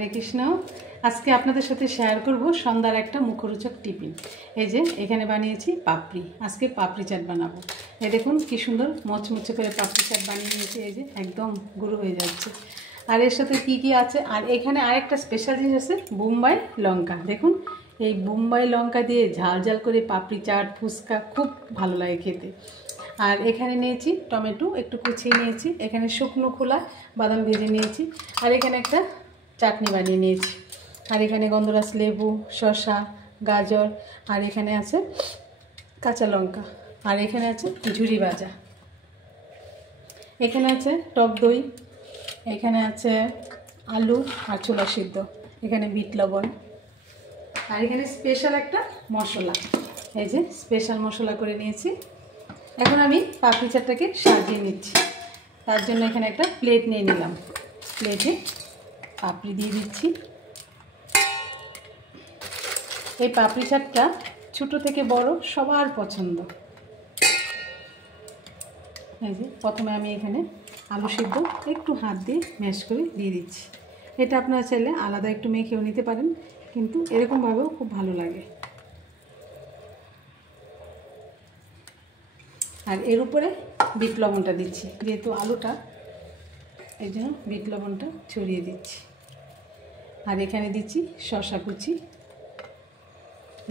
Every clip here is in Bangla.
হরে কৃষ্ণ। আজকে আপনাদের সাথে শেয়ার করব সন্ধ্যার একটা মুখরোচক টিফিন। এই যে এখানে বানিয়েছি পাপড়ি। আজকে পাপড়ি চাট বানাবো। এই দেখুন কি সুন্দর মচমচে করে পাপড়ি চাট বানিয়ে নিয়েছি। এই যে একদম গুঁড়ো হয়ে যাচ্ছে। আর এর সাথে কি কি আছে, আর এখানে আরেকটা স্পেশাল জিনিস আছে, বোম্বাই লঙ্কা। দেখুন এই বোম্বাই লঙ্কা দিয়ে ঝাল ঝাল করে পাপড়ি চাট, ফুচকা খুব ভালো লাগে খেতে। আর এখানে নিয়েছি টমেটো একটু কুচিয়ে নিয়েছি, এখানে শুকনো খোলা বাদাম ভেজে নিয়েছি, আর এখানে একটা চাটনি বানিয়ে নিয়েছি। আর এখানে গন্ধরাজ লেবু, শসা, গাজর, আর এখানে আছে কাঁচা লঙ্কা, আর এখানে আছে ঝুরি ভাজা, এখানে আছে টক দই, এখানে আছে আলু আর ছোলা সিদ্ধ, এখানে বিট লবণ, আর এখানে স্পেশাল একটা মশলা। এই যে স্পেশাল মশলা করে নিয়েছি। এখন আমি পাপড়ি চাটটাকে সাজিয়ে নিচ্ছি। তার জন্য এখানে একটা প্লেট নিয়ে নিলাম। প্লেটে পাপড়ি দিয়ে দিচ্ছি। এই পাপড়ি চাটটা ছোটো থেকে বড় সবার পছন্দ। এই যে প্রথমে আমি এখানে আলু সিদ্ধ একটু হাত দিয়ে ম্যাশ করে দিয়ে দিচ্ছি। এটা আপনারা চাইলে আলাদা একটু মেখেও নিতে পারেন, কিন্তু এরকমভাবেও খুব ভালো লাগে। আর এর উপরে বিট লবণটা দিচ্ছি, যেহেতু আলুটা, এই জন্য বিট লবণটা ছড়িয়ে দিচ্ছি। আর এখানে দিচ্ছি শসা কুচি,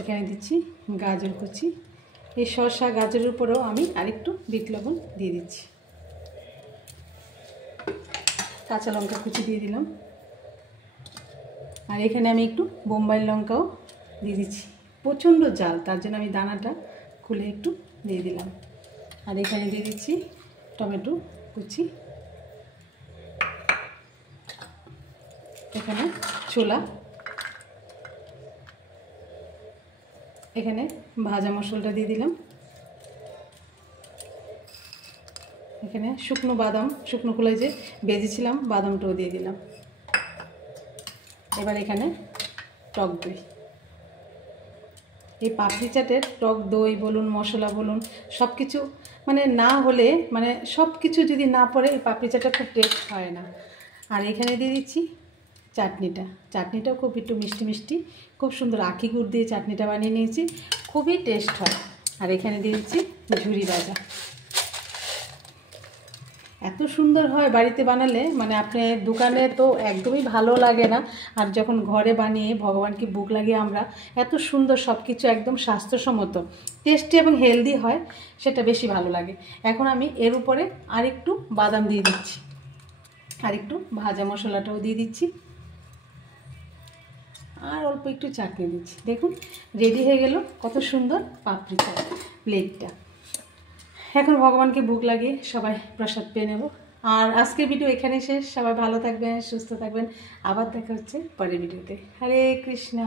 এখানে দিচ্ছি গাজর কুচি। এই শসা গাজরের উপরেও আমি আরেকটু বিট লবণ দিয়ে দিচ্ছি। কাঁচা লঙ্কা কুচি দিয়ে দিলাম। আর এখানে আমি একটু বোম্বাই লঙ্কাও দিয়ে দিচ্ছি। প্রচণ্ড জাল, তার জন্য আমি দানাটা খুলে একটু দিয়ে দিলাম। আর এখানে দিয়ে দিচ্ছি টমেটো কুচি, এখানে ছোলা, এখানে ভাজা মশলাটা দিয়ে দিলাম, এখানে শুকনো বাদাম, শুকনো খোলায় যে ভেজেছিলাম বাদামটাও দিয়ে দিলাম। এবার এখানে টক দই। এই পাপড়ি চাটের টক দই বলুন, মশলা বলুন, সব কিছু না হলে, সব কিছু যদি না পড়ে এই পাপড়ি চাটটা খুব টেস্ট হয় না। আর এখানে দিয়ে দিচ্ছি চাটনিটাও খুব একটু মিষ্টি মিষ্টি, খুব সুন্দর আখি গুড় দিয়ে চাটনিটা বানিয়ে নিয়েছি, খুবই টেস্ট হয়। আর এখানে দিয়ে দিচ্ছি ঝুরি ভাজা। এত সুন্দর হয় বাড়িতে বানালে, আপনি দোকানে তো একদমই ভালো লাগে না। আর যখন ঘরে বানিয়ে ভগবানকে ভোগ লাগিয়ে আমরা, এত সুন্দর সব কিছু একদম স্বাস্থ্যসম্মত, টেস্টি এবং হেলদি হয়, সেটা বেশি ভালো লাগে। এখন আমি এর উপরে আরেকটু বাদাম দিয়ে দিচ্ছি, আরেকটু ভাজা মশলাটাও দিয়ে দিচ্ছি, আর অল্প একটু চাটনি দিচ্ছি। দেখুন রেডি হয়ে গেল কত সুন্দর পাপড়ি চাট প্লেটটা। এখন ভগবানকে ভোগ লাগিয়ে সবাই প্রসাদ পেয়ে নেব। আর আজকের ভিডিও এখানেই শেষ। সবাই ভালো থাকবেন, সুস্থ থাকবেন। আবার দেখা হচ্ছে পরের ভিডিওতে। হরে কৃষ্ণ।